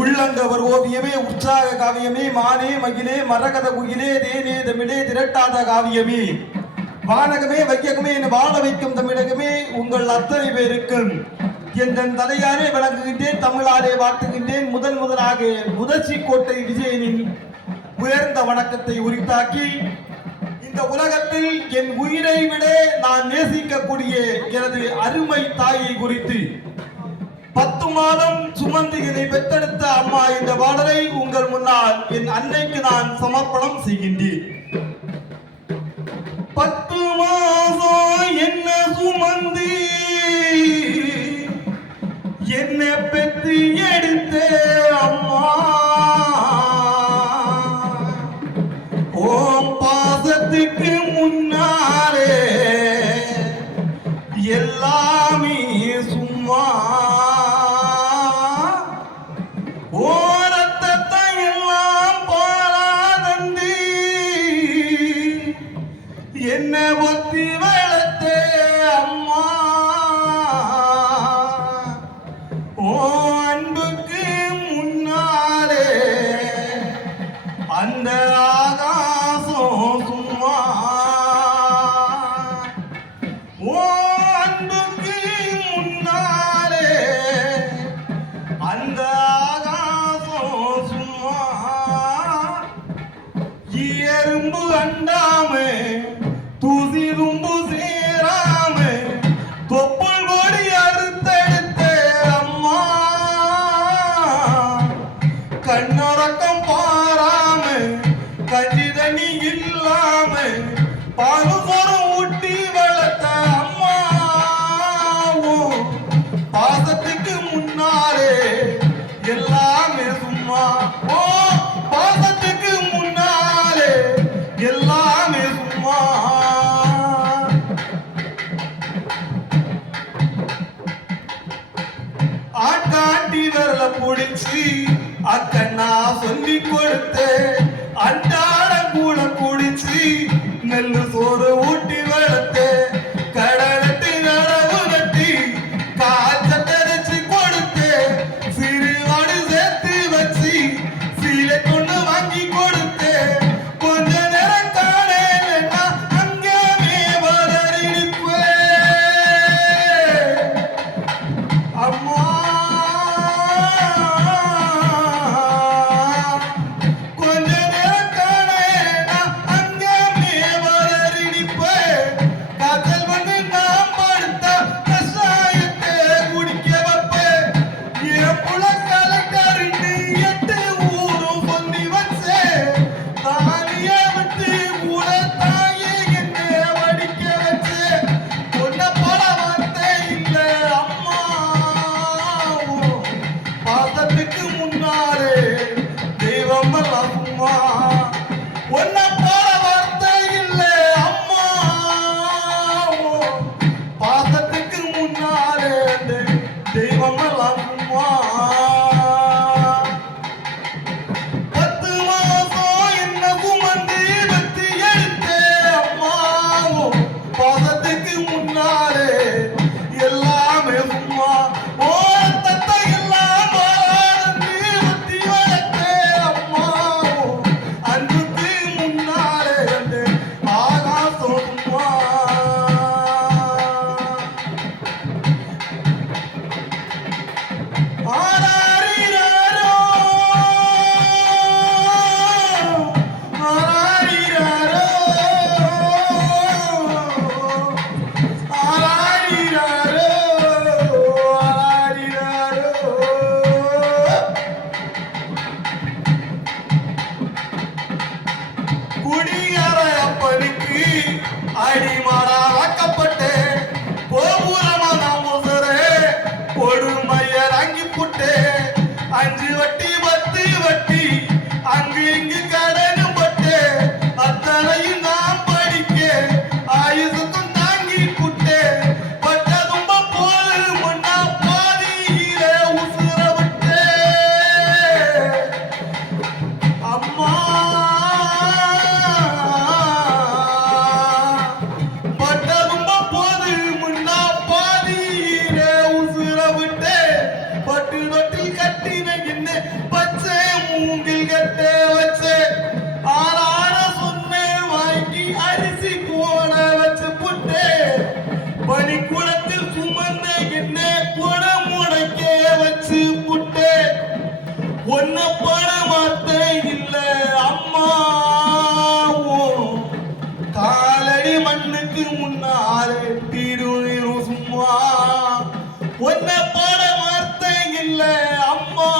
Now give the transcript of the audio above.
உள்ளங்கவர் ஓவியமே உற்சாக காவியமே மானே மகிழே மரகத குயிலே தேனே தமிழே திரட்டாத காவியமே வானகமே வையகமே என வாழ வைக்கும் தமிழகமே உங்கள் அத்தனை பேருக்கும் என் தலையாரே விளங்குகின்றேன், தமிழாரே வாழ்த்துகின்றேன். முதலாக முதச்சி கோட்டை விஜயனின் உயர்ந்த வணக்கத்தை உரித்தாக்கி இந்த உலகத்தில் என் உயிரை விட நான் நேசிக்கக்கூடிய எனது அருமை தாயை குறித்து 10 மாதம் சுமந்து என்னை பெற்றெடுத்த அம்மா இந்த பாடலை உங்கள் முன்னால் என் அன்னைக்கு நான் சமர்ப்பணம் செய்கின்றேன். 10 மாதம் என்ன சுமந்து என்ன பெற்று எடுத்த அம்மா, ஓம் பாசத்துக்கு முன்னாலே எல்லாமே சும்மா, ஓரத்தை எல்லாம் போராதந்து என்ன ஒத்தி வளர்த்த அம்மா, ஓ அன்புக்கு முன்னாலே அந்த ஆகாசம் சும்மா, ஓ அன்புக்கு முன்னாலே அந்த ஆகாசம் சும்மா, எறும்பு அண்டாம தூசி தும்பு சேராம தொப்புள் கொடி அறுத்தெடுத்த அம்மா, கண்ணறக்கம் பாராம கஞ்சி தண்ணி இல்லாம பாலுசோரம் ஊட்டி வளர்த்த அம்மா, பாசத்துக்கு முன்னாலே எல்லாமே சும்மா, ஓ பாசத்துக்கு முன்னாலே எல்லாமே சும்மா. ஆட்டாட்டி வரல பிடிச்சி அக்கண்ணா சொல்லி கொடுத்து அன்றாட கூட குடிச்சு நெல்லு சோறு ஊட்டி வளர்த்து கடலட்டு நடவு நட்டி காய்ச்சரிச்சு கொடுத்து சிறுவாடு சேர்த்து வச்சு சீலை கொண்டு வாங்கி கொடுத்து கொஞ்ச நேரம் காணேன்னா அங்கேயே வளரிப்பே அம்மா, அடிமாடா வாக்கப்பட்டு கோபுரமா நாம் முசரே கொடுமையர் அங்கி புட்டு 5 வட்டி 10 வட்டி அங்கு இங்கு கடனும் பட்டு அத்தனையும் நாம் படிக்க ஆயுசுக்கும் தாங்கி புட்டு பட்டதும்ப போது முன்னா பாதியிலே உசுர விட்டு அம்மா, பட்டு தொட்டில் கட்டின என்ன இல்ல அம்மா